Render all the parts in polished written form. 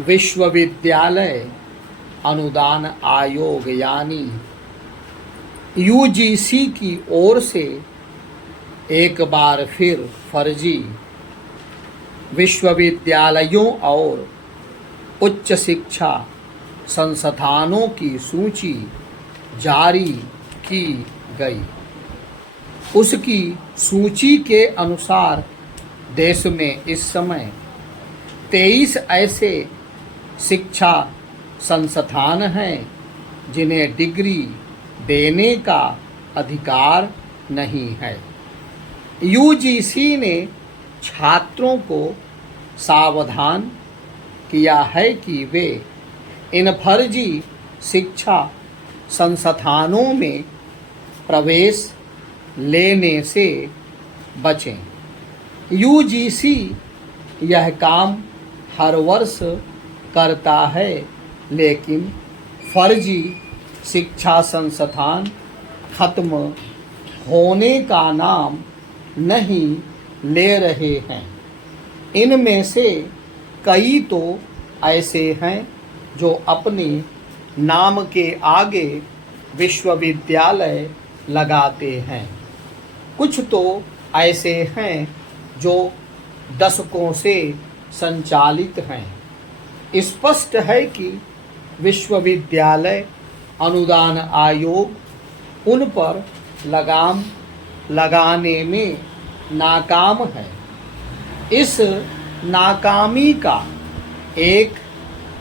विश्वविद्यालय अनुदान आयोग यानी यूजीसी की ओर से एक बार फिर फर्जी विश्वविद्यालयों और उच्च शिक्षा संस्थानों की सूची जारी की गई। उसकी सूची के अनुसार देश में इस समय 23 ऐसे शिक्षा संस्थान हैं जिन्हें डिग्री देने का अधिकार नहीं है। यूजीसी ने छात्रों को सावधान किया है कि वे इन फर्जी शिक्षा संस्थानों में प्रवेश लेने से बचें। यूजीसी यह काम हर वर्ष करता है, लेकिन फर्जी शिक्षा संस्थान खत्म होने का नाम नहीं ले रहे हैं। इनमें से कई तो ऐसे हैं जो अपने नाम के आगे विश्वविद्यालय लगाते हैं। कुछ तो ऐसे हैं जो दशकों से संचालित हैं। स्पष्ट है कि विश्वविद्यालय अनुदान आयोग उन पर लगाम लगाने में नाकाम है। इस नाकामी का एक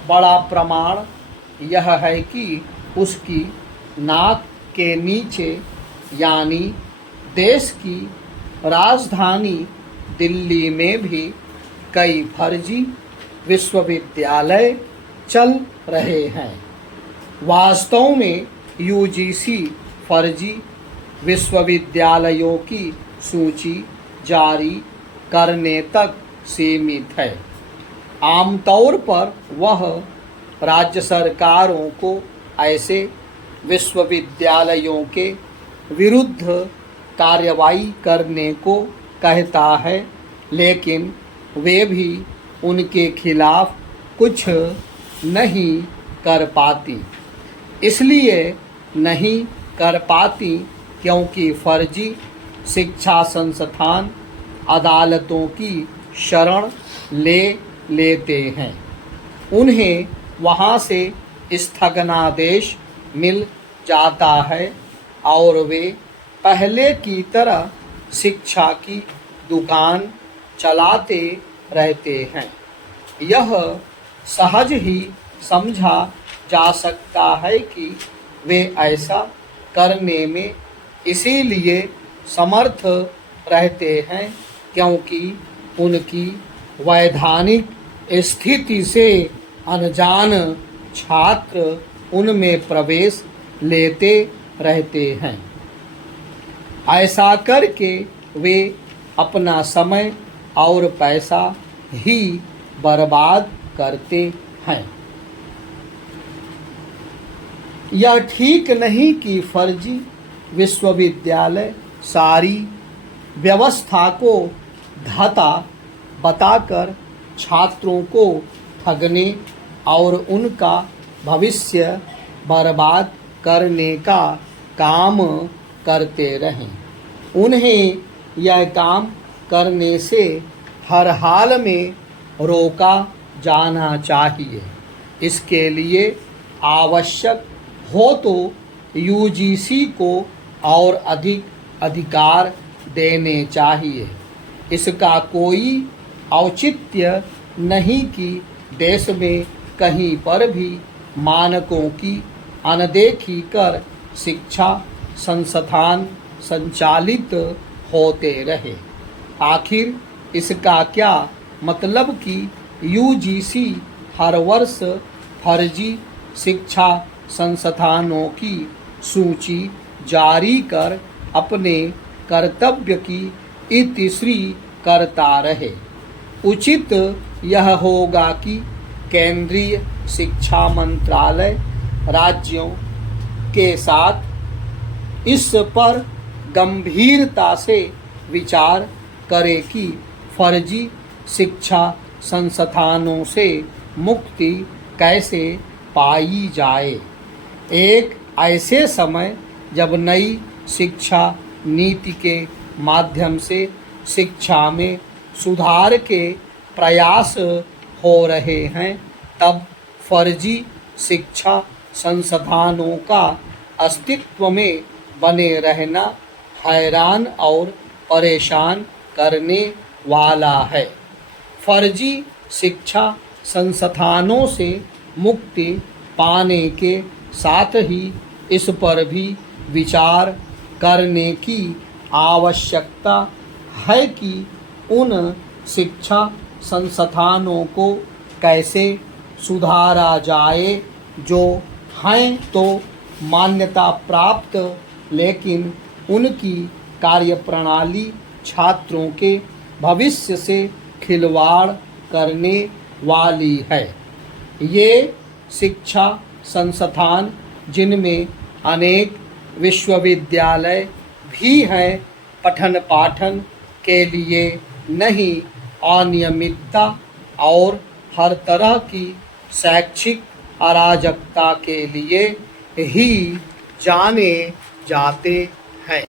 बड़ा प्रमाण यह है कि उसकी नाक के नीचे यानी देश की राजधानी दिल्ली में भी कई फर्जी विश्वविद्यालय चल रहे हैं। वास्तव में यूजीसी फर्जी विश्वविद्यालयों की सूची जारी करने तक सीमित है। आमतौर पर वह राज्य सरकारों को ऐसे विश्वविद्यालयों के विरुद्ध कार्रवाई करने को कहता है, लेकिन वे भी उनके खिलाफ कुछ नहीं कर पाती। इसलिए नहीं कर पाती क्योंकि फर्जी शिक्षा संस्थान अदालतों की शरण ले लेते हैं। उन्हें वहाँ से स्थगनादेश मिल जाता है और वे पहले की तरह शिक्षा की दुकान चलाते रहते हैं। यह सहज ही समझा जा सकता है कि वे ऐसा करने में इसीलिए समर्थ रहते हैं क्योंकि उनकी वैधानिक स्थिति से अनजान छात्र उनमें प्रवेश लेते रहते हैं। ऐसा करके वे अपना समय और पैसा ही बर्बाद करते हैं। यह ठीक नहीं कि फर्जी विश्वविद्यालय सारी व्यवस्था को घाटा बताकर छात्रों को ठगने और उनका भविष्य बर्बाद करने का काम करते रहें। उन्हें यह काम करने से हर हाल में रोका जाना चाहिए। इसके लिए आवश्यक हो तो यूजीसी को और अधिक अधिकार देने चाहिए। इसका कोई औचित्य नहीं कि देश में कहीं पर भी मानकों की अनदेखी कर शिक्षा संस्थान संचालित होते रहे। आखिर इसका क्या मतलब कि यूजीसी हर वर्ष फर्जी शिक्षा संस्थानों की सूची जारी कर अपने कर्तव्य की इतिश्री करता रहे। उचित यह होगा कि केंद्रीय शिक्षा मंत्रालय राज्यों के साथ इस पर गंभीरता से विचार करे कि फर्जी शिक्षा संस्थानों से मुक्ति कैसे पाई जाए। एक ऐसे समय जब नई शिक्षा नीति के माध्यम से शिक्षा में सुधार के प्रयास हो रहे हैं, तब फर्जी शिक्षा संस्थानों का अस्तित्व में बने रहना हैरान और परेशान करने वाला है। फर्जी शिक्षा संस्थानों से मुक्ति पाने के साथ ही इस पर भी विचार करने की आवश्यकता है कि उन शिक्षा संस्थानों को कैसे सुधारा जाए जो हैं तो मान्यता प्राप्त, लेकिन उनकी कार्यप्रणाली छात्रों के भविष्य से खिलवाड़ करने वाली है। ये शिक्षा संस्थान, जिनमें अनेक विश्वविद्यालय भी हैं, पठन पाठन के लिए नहीं, अनियमितता और हर तरह की शैक्षिक अराजकता के लिए ही जाने जाते